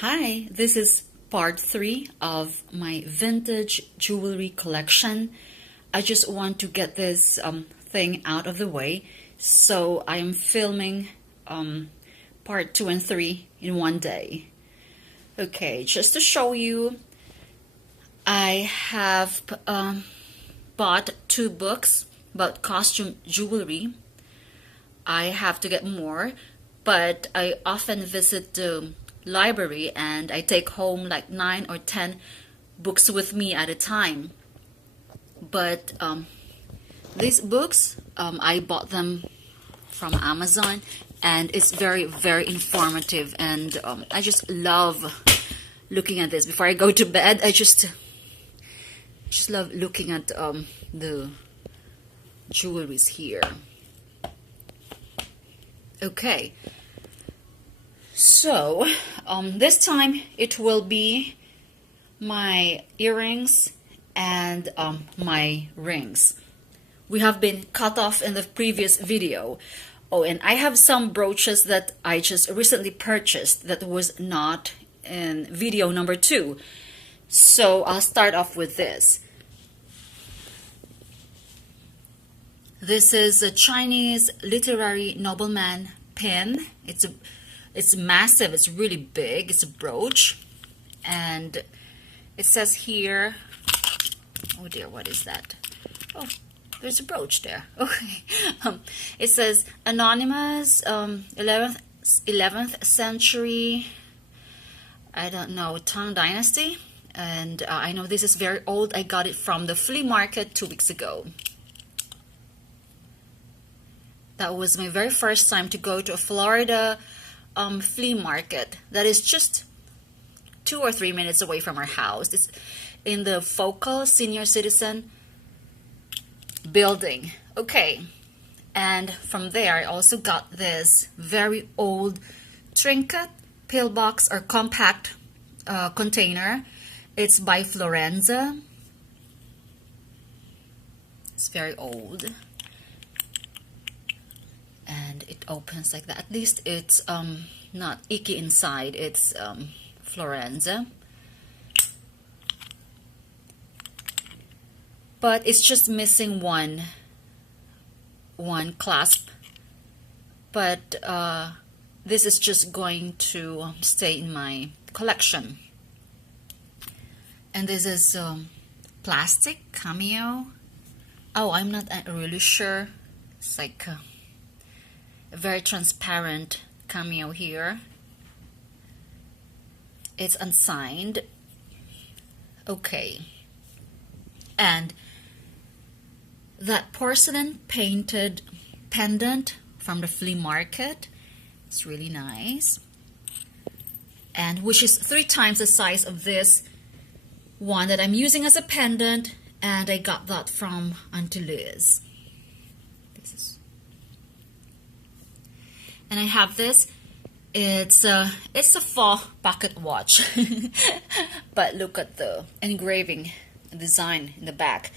Hi, this is part 3 of my vintage jewelry collection. I just want to get this thing out of the way, so I am filming part 2 and 3 in one day. Okay, just to show you, I have bought 2 books about costume jewelry. I have to get more, but I often visit the library and I take home like 9 or 10 books with me at a time. But these books, I bought them from Amazon, and it's very, very informative, and I just love looking at this. Before I go to bed, I just love looking at the jewelries here. Okay, so this time it will be my earrings and my rings. We have been cut off in the previous video. Oh, and I have some brooches that I just recently purchased that was not in video number 2. So I'll start off with this. This is a Chinese literary nobleman pin. It's massive. It's really big. It's a brooch, and it says here, oh dear, what is that? Oh, there's a brooch there. Okay. It says anonymous, 11th century, I don't know, Tang Dynasty. And I know this is very old. I got it from the flea market 2 weeks ago. That was my very first time to go to a Florida flea market that is just 2 or 3 minutes away from our house. It's in the Focal Senior Citizen building. Okay, and from there I also got this very old trinket pillbox or compact container. It's by Florenza. It's very old, and it opens like that. At least it's not icky inside. It's Florenza, but it's just missing one clasp. But this is just going to stay in my collection. And this is plastic Cameo. Oh, I'm not really sure. It's like a very transparent Cameo here. It's unsigned. Okay. And that porcelain painted pendant from the flea market, it's really nice, and which is 3 times the size of this one that I'm using as a pendant, and I got that from Auntie Liz. And I have this. It's a faux pocket watch, but look at the engraving design in the back.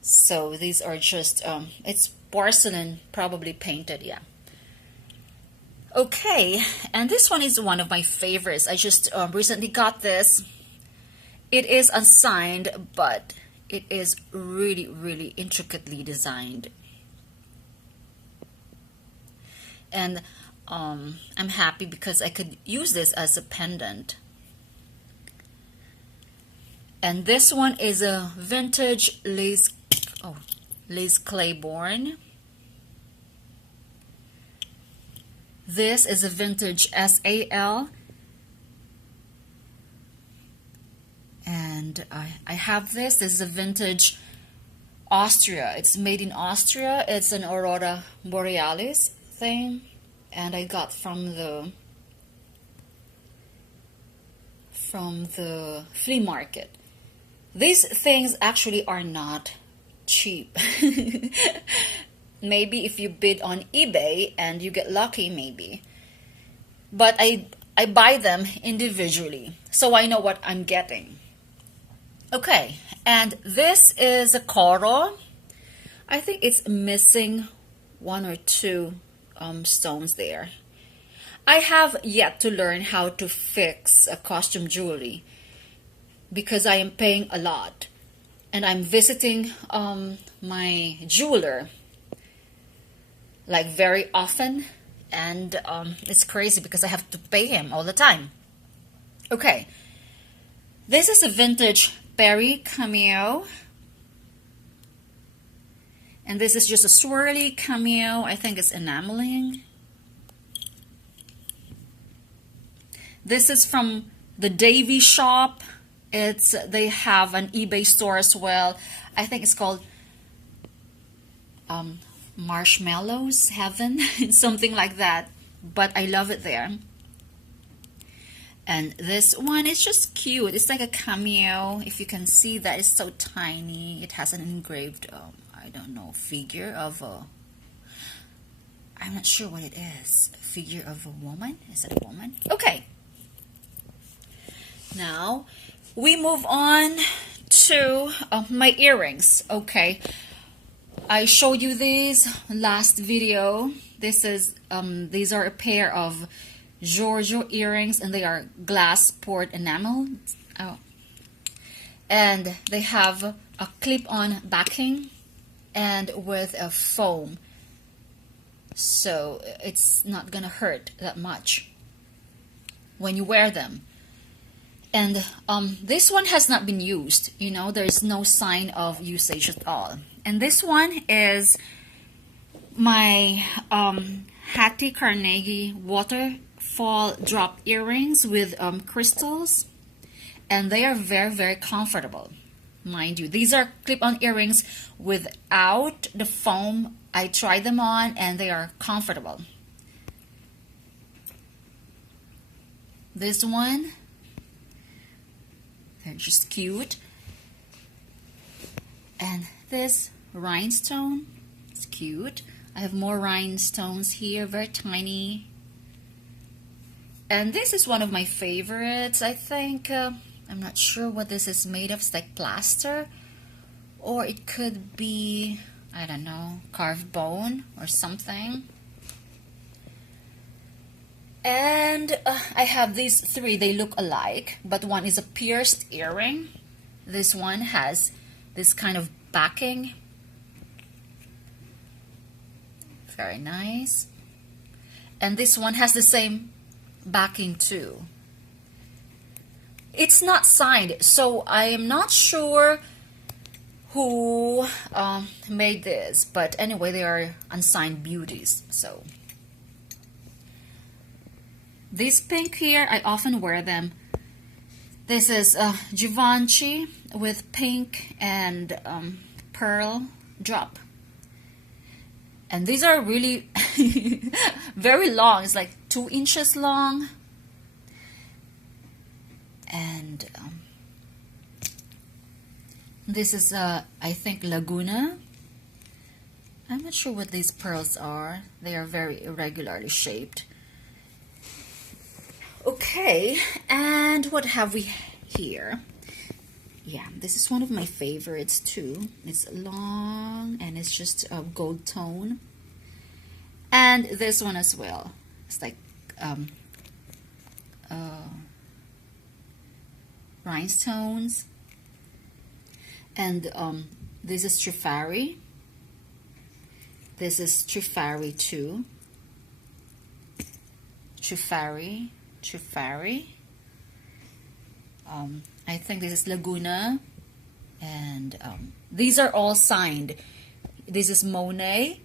So these are just it's porcelain, probably painted. Yeah. Okay, and this one is one of my favorites. I just recently got this. It is unsigned, but it is really, really intricately designed. And I'm happy because I could use this as a pendant. And this one is a vintage lace Claiborne. This is a vintage SAL. And I have this. This is a vintage Austria. It's made in Austria. It's an Aurora Borealis thing, and I got from the flea market. These things actually are not cheap. Maybe if you bid on eBay and you get lucky, maybe. But I buy them individually, so I know what I'm getting. Okay, and this is a coral. I think it's missing 1 or 2 stones there. I have yet to learn how to fix a costume jewelry because I am paying a lot, and I'm visiting my jeweler like very often, and it's crazy because I have to pay him all the time. Okay, this is a vintage Perry Cameo, and this is just a swirly Cameo. I think it's enameling. This is from the Davy shop. They have an eBay store as well. I think it's called Marshmallows Heaven, something like that. But I love it there. And this one is just cute. It's like a cameo. If you can see that, it's so tiny. It has an engraved, I don't know, figure of a... I'm not sure what it is. A figure of a woman? Is it a woman? Okay. Now, we move on to my earrings. Okay. I showed you these last video. These are a pair of Giorgio earrings, and they are glass poured enamel. Oh. And they have a clip-on backing and with a foam, so it's not gonna hurt that much when you wear them. And this one has not been used, you know, there's no sign of usage at all. And this one is my Hattie Carnegie waterfall drop earrings with crystals, and they are very, very comfortable, mind you. These are clip-on earrings without the foam. I tried them on and they are comfortable. This one, they're just cute. And this rhinestone, it's cute. I have more rhinestones here, very tiny. And this is one of my favorites, I think. I'm not sure what this is made of. It's like plaster, or it could be, I don't know, carved bone or something. And I have these three. They look alike, but one is a pierced earring. This one has this kind of backing. Very nice. And this one has the same backing too. It's not signed, so I am not sure who made this, but anyway, they are unsigned beauties. So this pink here, I often wear them. This is Givenchy with pink and pearl drop. And these are really very long. It's like 2 inches long. And this is, I think, Laguna. I'm not sure what these pearls are. They are very irregularly shaped. Okay, and what have we here? Yeah, this is one of my favorites too. It's long and it's just a gold tone. And this one as well. It's like rhinestones. And this is Trifari. This is Trifari too. Trifari. I think this is Laguna, and these are all signed. This is Monet,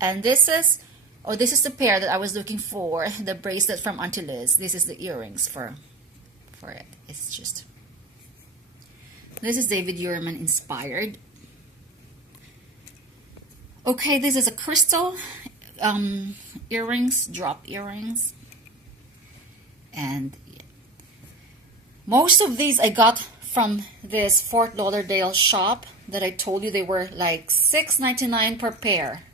and this is the pair that I was looking for, the bracelet from Auntie Liz. This is the earrings for it. It's just, this is David Yurman inspired. Okay, this is a crystal earrings, drop earrings. And most of these I got from this Fort Lauderdale shop that I told you. They were like $6.99 per pair.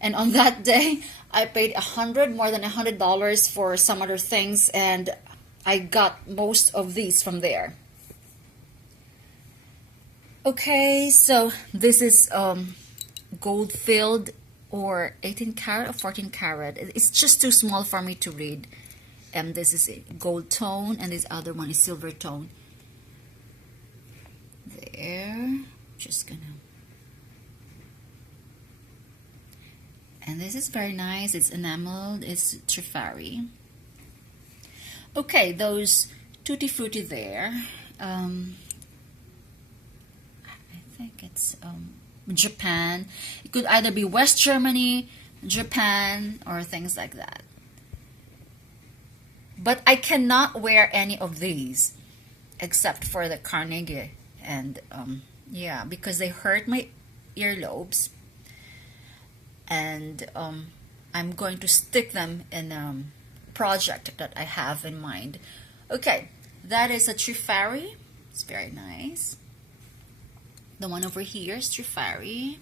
And on that day, I paid more than $100 for some other things, and I got most of these from there. Okay, so this is gold-filled or 18 karat or 14 karat. It's just too small for me to read. And this is a gold tone, and this other one is silver tone. There, just gonna. And this is very nice. It's enameled. It's Trifari. Okay, those Tutti Frutti there. I think it's Japan. It could either be West Germany, Japan, or things like that. But I cannot wear any of these except for the Carnegie. And yeah, because they hurt my earlobes. And I'm going to stick them in a project that I have in mind. Okay, that is a Trifari. It's very nice. The one over here is Trifari.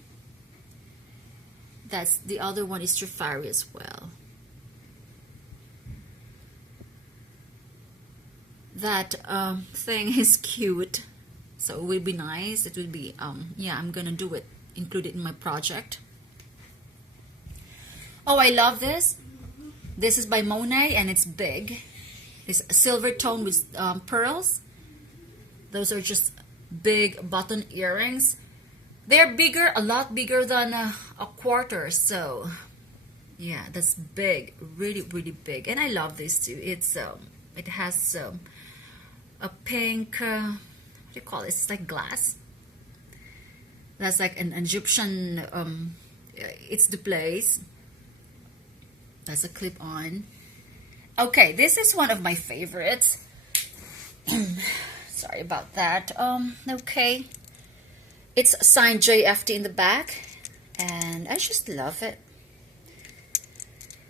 That's the other one is Trifari as well. That thing is cute. So it would be nice. It would be yeah, I'm gonna do it, include it in my project. Oh, I love this. This is by Monet, and it's big. It's silver tone with pearls. Those are just big button earrings. They're bigger, a lot bigger than a quarter. So yeah, that's big, really, really big. And I love this too. It's it has a pink. What do you call it? It's like glass. That's like an Egyptian. It's the place. That's a clip on. Okay, this is one of my favorites. Sorry about that. Okay. It's signed JFT in the back, and I just love it.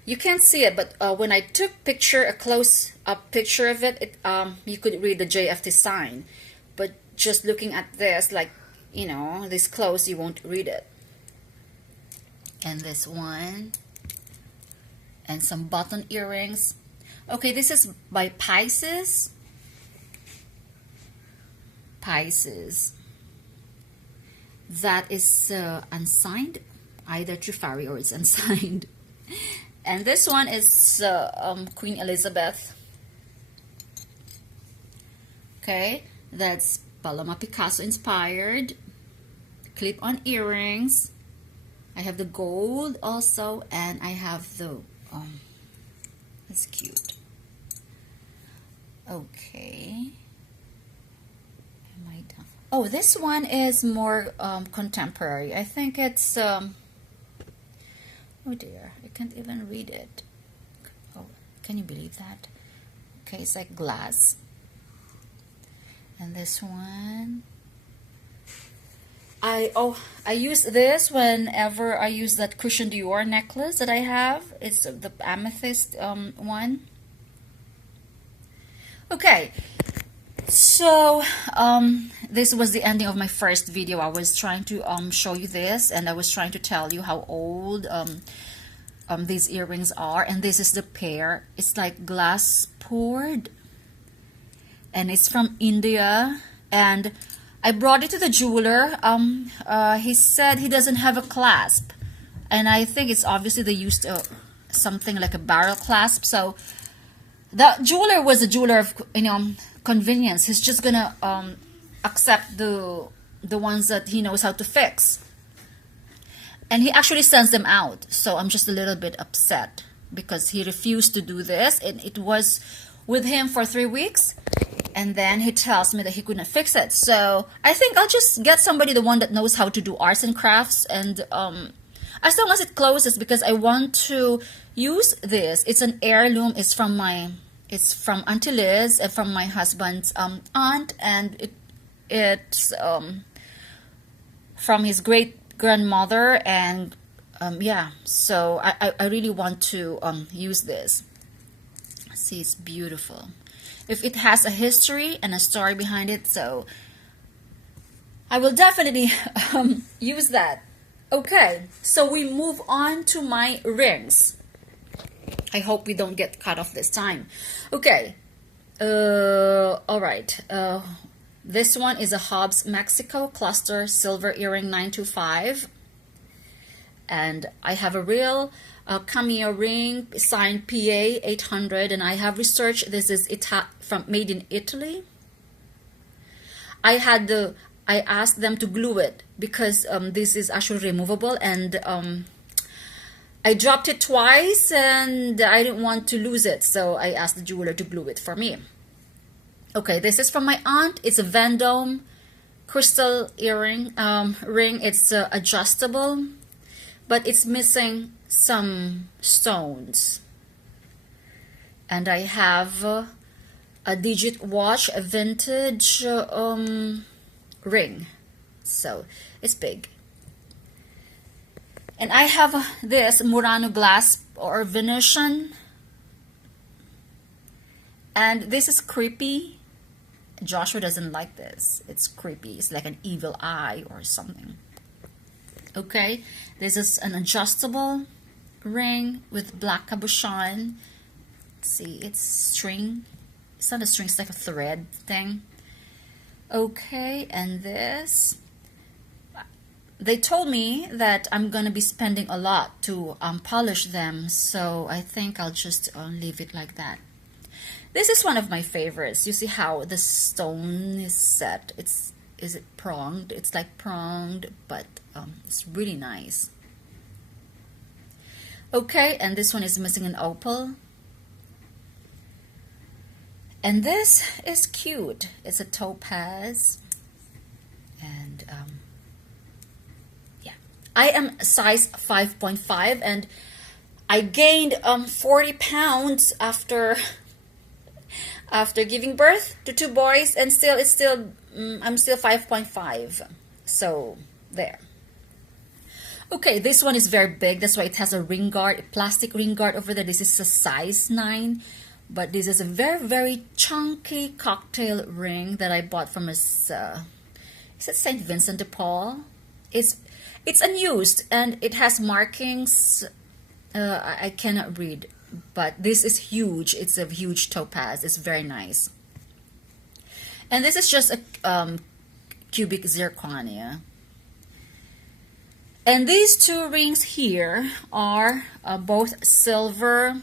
You can't see it, but when I took a close-up picture of it, you could read the JFT sign. But just looking at this, like, you know, this close, you won't read it. And this one. And some button earrings. Okay, this is by Pisces. Pisces. That is unsigned, either Trifari or it's unsigned. And this one is Queen Elizabeth. Okay, that's Paloma Picasso inspired. Clip-on earrings. I have the gold also, and I have the that's cute. Okay. Am I done? Oh, this one is more contemporary. I think it's oh dear, I can't even read it. Oh, can you believe that? Okay, it's like glass. And this one, I use this whenever I use that Christian Dior necklace that I have. It's the amethyst one. Okay, so this was the ending of my first video. I was trying to show you this, and I was trying to tell you how old these earrings are. And this is the pair. It's like glass poured, and it's from India. And I brought it to the jeweler. He said he doesn't have a clasp, and I think it's obviously they used something like a barrel clasp. So the jeweler was a jeweler of, you know, convenience. He's just gonna accept the ones that he knows how to fix, and he actually sends them out. So I'm just a little bit upset because he refused to do this, and it was with him for 3 weeks. And then he tells me that he couldn't fix it. So I think I'll just get somebody, the one that knows how to do arts and crafts. And as long as it closes, because I want to use this. It's an heirloom. It's from Auntie Liz and from my husband's aunt. And it's from his great-grandmother. And yeah, so I really want to use this. See, it's beautiful. If it has a history and a story behind it, so I will definitely use that. Okay, so we move on to my rings. I hope we don't get cut off this time. Okay, all right. This one is a Hobbs Mexico cluster silver earring 925. And I have a real Cameo ring signed PA 800, and I have researched this is made in Italy. I asked them to glue it because this is actually removable, and I dropped it twice and I didn't want to lose it, so I asked the jeweler to glue it for me. Okay, this is from my aunt. It's a Vendme crystal earring ring. It's adjustable, but it's missing some stones. And I have a digit watch, a vintage ring, so it's big. And I have this Murano glass or Venetian, and this is creepy. Joshua doesn't like this. It's creepy. It's like an evil eye or something. Okay, this is an adjustable ring with black cabochon. See, it's string. It's not a string, it's like a thread thing. Okay, and this, they told me that I'm gonna be spending a lot to polish them, so I think I'll just leave it like that. This is one of my favorites. You see how the stone is set? Is it pronged? It's like pronged, but it's really nice. Okay, and this one is missing an opal. And this is cute. It's a topaz. And yeah, I am size 5.5, and I gained 40 pounds after giving birth to 2 boys, and I'm still 5.5. So there. Okay, this one is very big. That's why it has a ring guard, a plastic ring guard over there. This is a size 9. But this is a very, very chunky cocktail ring that I bought from is it St. Vincent de Paul? It's unused, and it has markings. I cannot read, but this is huge. It's a huge topaz. It's very nice. And this is just a cubic zirconia. And these 2 rings here are both silver.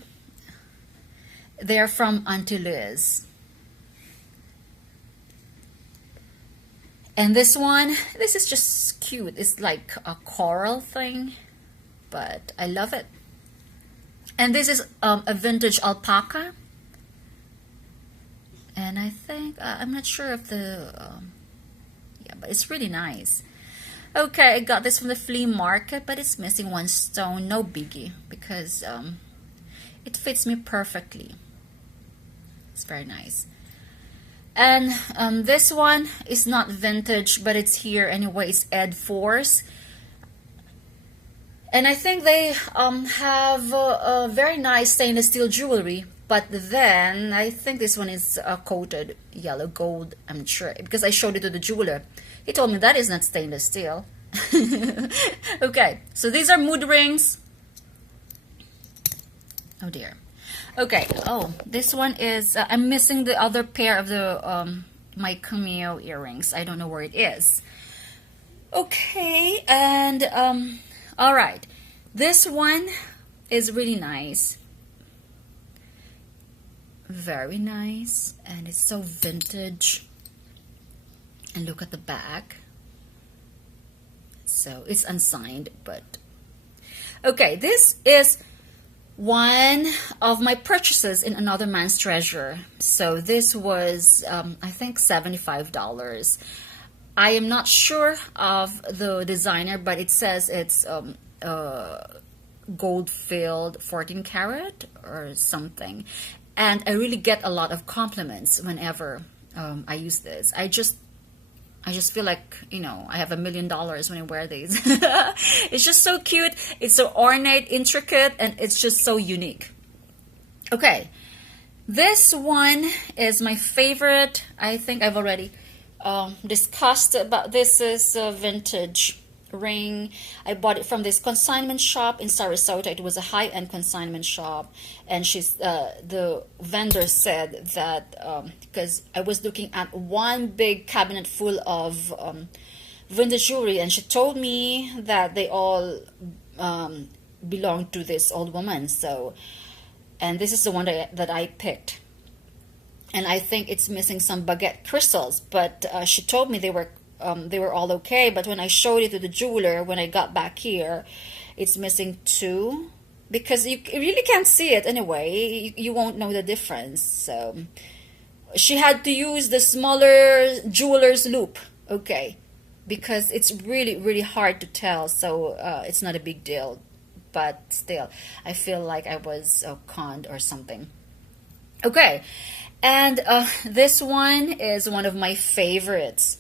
They're from Antilles. And this is just cute. It's like a coral thing, but I love it. And this is a vintage alpaca. And I think, I'm not sure if yeah, but it's really nice. Okay, I got this from the flea market, but it's missing 1 stone. No biggie, because it fits me perfectly. It's very nice. And this one is not vintage, but it's here anyway. It's Ed Force. And I think they have a very nice stainless steel jewelry. But then I think this one is coated yellow gold. I'm not sure, because I showed it to the jeweler. He told me that is not stainless steel. Okay, so these are mood rings. Oh dear. Okay, oh, this one is, I'm missing the other pair of the my Cameo earrings. I don't know where it is. Okay, and all right, this one is really nice. Very nice, and it's so vintage. And look at the back. So it's unsigned, but okay, this is one of my purchases in Another Man's Treasure. So this was I think $75. I am not sure of the designer, but it says it's gold filled 14 karat or something, and I really get a lot of compliments whenever I use this. I just feel like, you know, I have $1 million when I wear these. It's just so cute. It's so ornate, intricate, and it's just so unique. Okay, this one is my favorite. I think I've already discussed about this. Is a vintage ring. I bought it from this consignment shop in Sarasota. It was a high-end consignment shop, and the vendor said that because I was looking at one big cabinet full of vintage jewelry, and she told me that they all belonged to this old woman. So, and this is the one that I picked. And I think it's missing some baguette crystals, but she told me they were all okay. But when I showed it to the jeweler when I got back here, it's missing two, because you really can't see it anyway. You won't know the difference. So she had to use the smaller jeweler's loop, okay, because it's really, really hard to tell. So it's not a big deal. But still, I feel like I was conned or something. Okay, and this one is one of my favorites.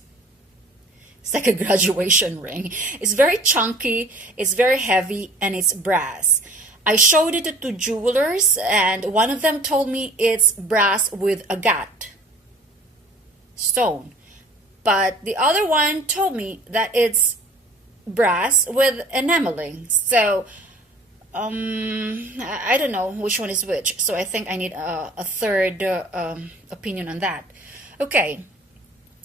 It's like a graduation ring. It's very chunky, it's very heavy, and it's brass. I showed it to two jewelers, and one of them told me it's brass with agate stone. But the other one told me that it's brass with enameling. So I don't know which one is which. So I think I need a third opinion on that. Okay,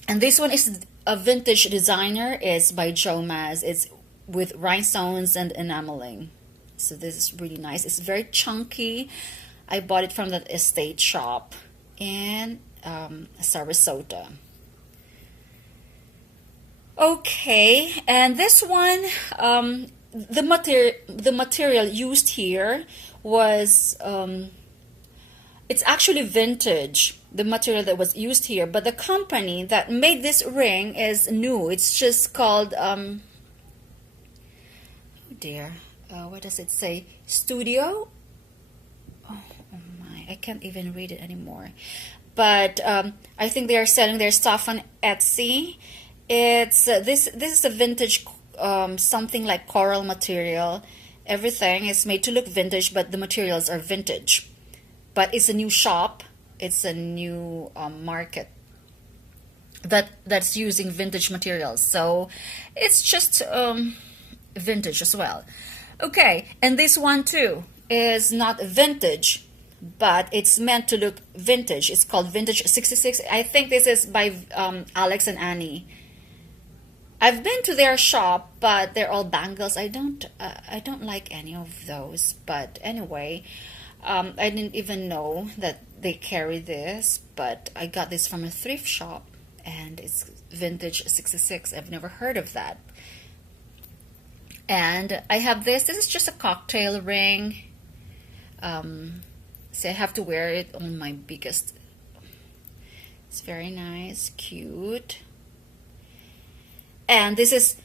and this one is a vintage designer. It's by Joe Maz. It's with rhinestones and enameling. So this is really nice. It's very chunky. I bought it from the estate shop in Sarasota. Okay, and this one, the material used here was it's actually vintage, the material that was used here, but the company that made this ring is new. It's just called oh dear, what does it say? Studio? Oh my, I can't even read it anymore. But I think they are selling their stuff on Etsy. It's this is a vintage something like coral material. Everything is made to look vintage, but the materials are vintage. But it's a new shop. It's a new market that's using vintage materials. So it's just vintage as well. Okay, and this one too is not vintage, but it's meant to look vintage. It's called Vintage 66. I think this is by Alex and Annie. I've been to their shop, but they're all bangles. I don't like any of those. But anyway, I didn't even know that they carry this, but I got this from a thrift shop, and it's Vintage 66. I've never heard of that. And I have this. This is just a cocktail ring. So I have to wear it on my biggest. It's very nice, cute. And this is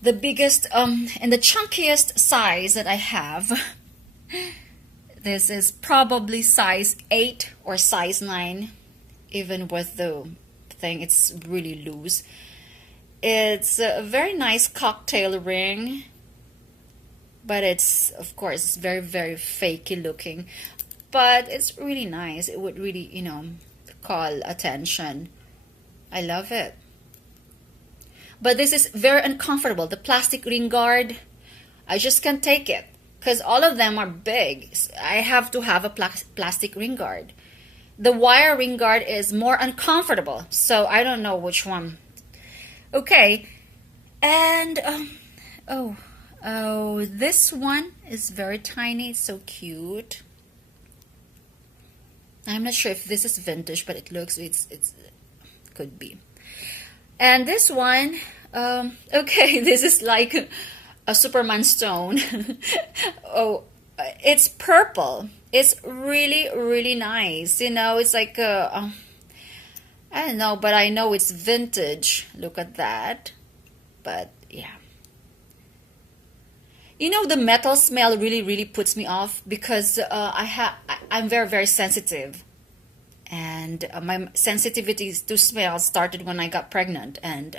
the biggest and the chunkiest size that I have. This is probably size 8 or size 9, even with the thing, it's really loose. It's a very nice cocktail ring, but it's, of course, very, very fakey looking. But it's really nice. It would really, call attention. I love it. But this is very uncomfortable. The plastic ring guard, I just can't take it because all of them are big. I have to have a plastic ring guard. The wire ring guard is more uncomfortable, so I don't know which one. Okay, and this one is very tiny. It's so cute. I'm not sure if this is vintage, but it looks it's could be. And this one, okay, this is like a Superman stone. Oh, it's purple. It's really, really nice. It's like I don't know, but I know it's vintage. Look at that. But yeah. The metal smell really, really puts me off because I'm very, very sensitive. And my sensitivity to smell started when I got pregnant, and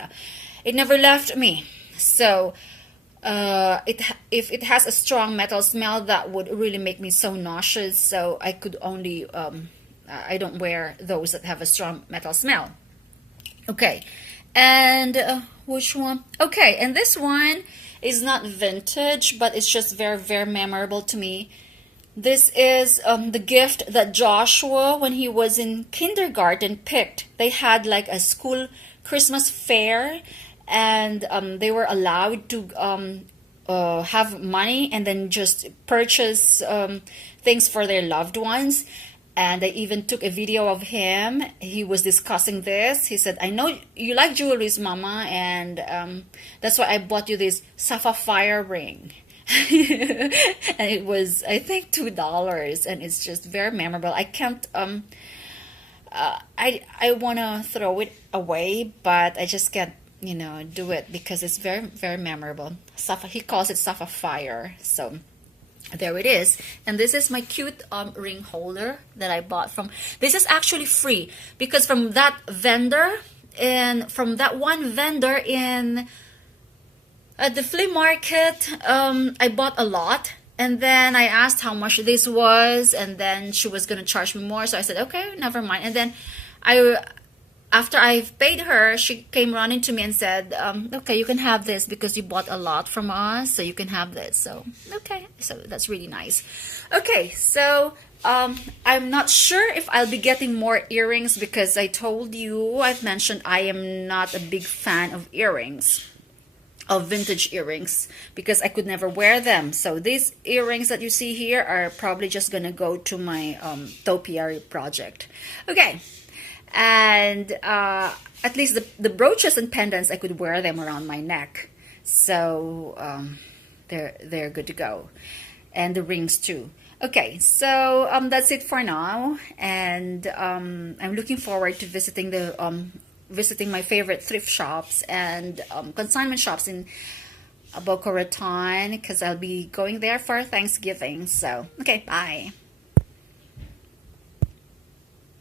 it never left me. So if it has a strong metal smell, that would really make me so nauseous. So I could only I don't wear those that have a strong metal smell. Okay, and which one? Okay, and this one is not vintage, but it's just very, very memorable to me. This is the gift that Joshua, when he was in kindergarten, picked. They had like a school Christmas fair, and they were allowed to have money and then just purchase things for their loved ones. And I even took a video of him. He was discussing this. He said, I know you like jewelries, Mama, and that's why I bought you this sapphire ring. And it was, I think, $2, and it's just very memorable. I can't I want to throw it away, but I just can't, do it because it's very, very memorable. He calls it sapphire. So there it is. And this is my cute ring holder that I bought from. This is actually free because from that vendor, and from that one vendor in at the flea market, I bought a lot. And then I asked how much this was, and then she was gonna charge me more. So I said, okay, never mind. And then after I've paid her, she came running to me and said, okay, you can have this because you bought a lot from us, so you can have this. So, okay, so that's really nice. Okay, so I'm not sure if I'll be getting more earrings because I've mentioned I am not a big fan of earrings, of vintage earrings, because I could never wear them. So these earrings that you see here are probably just gonna go to my topiary project. Okay. And at least the brooches and pendants, I could wear them around my neck, so they're good to go, and the rings too. Okay, so that's it for now, and I'm looking forward to visiting my favorite thrift shops and consignment shops in Boca Raton, because I'll be going there for Thanksgiving. So okay, bye.